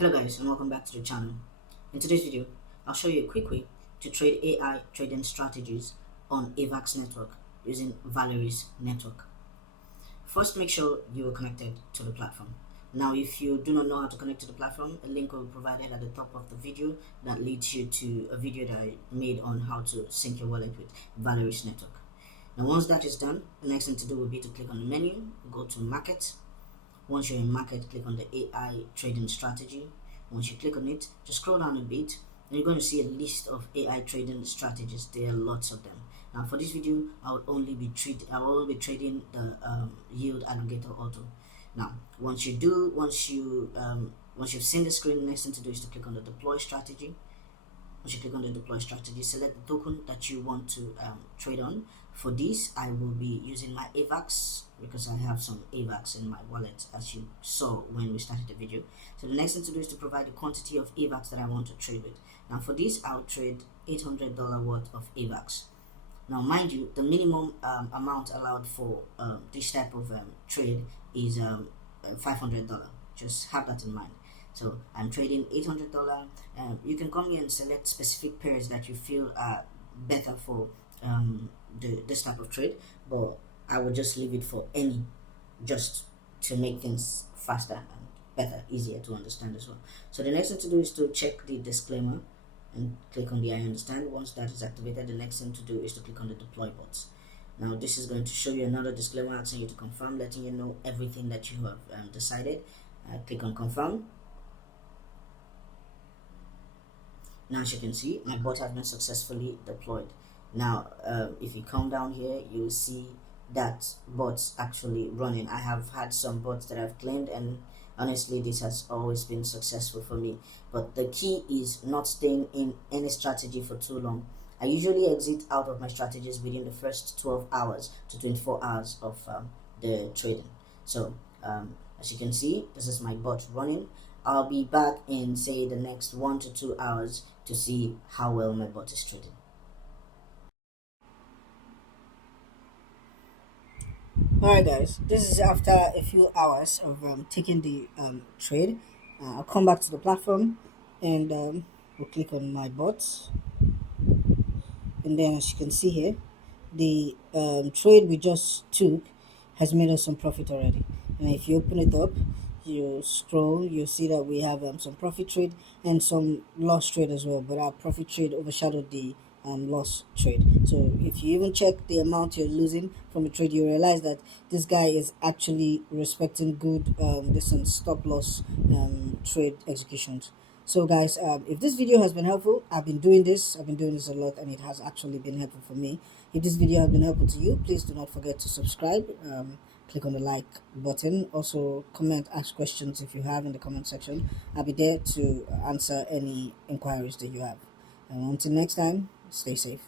Hello guys, and welcome back to the channel. In today's video, I'll show you a quick way to trade AI trading strategies on Avalanche Network using Valeris Network. First, make sure you are connected to the platform. Now, if you do not know how to connect to the platform, a link will be provided at the top of the video that leads you to a video that I made on how to sync your wallet with Valeris Network. Now, once that is done, the next thing to do will be to click on the menu, go to Market. Once you're in Market, click on the AI trading strategy. Once you click on it, just scroll down a bit and you're going to see a list of AI trading strategies. There are lots of them. Now for this video, I will only be trading the yield aggregator auto. Now once you've seen the screen, the next thing to do is to click on the deploy strategy. Once you click on the deploy strategy, select the token that you want to trade on. For this, I will be using my AVAX because I have some AVAX in my wallet, as you saw when we started the video. So the next thing to do is to provide the quantity of AVAX that I want to trade with. Now for this, I'll trade $800 worth of AVAX. Now mind you, the minimum amount allowed for this type of trade is $500. Just have that in mind. So I'm trading $800. You can come here and select specific pairs that you feel are better for this type of trade, but I will just leave it for any, just to make things faster and better, easier to understand as well. So the next thing to do is to check the disclaimer and click on the I understand. Once that is activated, the next thing to do is to click on the deploy bots. Now this is going to show you another disclaimer asking you to confirm, letting you know everything that you have decided. Click on confirm. Now as you can see, my bot has been successfully deployed. Now if you come down here, you will see that bots actually running. I have had some bots that I've claimed, and honestly this has always been successful for me. But the key is not staying in any strategy for too long. I usually exit out of my strategies within the first 12 hours to 24 hours of the trading. So as you can see, this is my bot running. I'll be back in say the next 1 to 2 hours to see how well my bot is trading. Alright guys, this is after a few hours of taking the trade. I'll come back to the platform and we'll click on my bots, and then as you can see here, the trade we just took has made us some profit already. And if you open it up, you scroll, you'll see that we have some profit trade and some loss trade as well, but our profit trade overshadowed the loss trade. So if you even check the amount you're losing from a trade, you realize that this guy is actually respecting good stop loss trade executions. So guys, if this video has been helpful, I've been doing this a lot, and it has actually been helpful for me. If this video has been helpful to you, please do not forget to subscribe. Click on the like button. Also comment, ask questions if you have in the comment section. I'll be there to answer any inquiries that you have. And until next time, stay safe.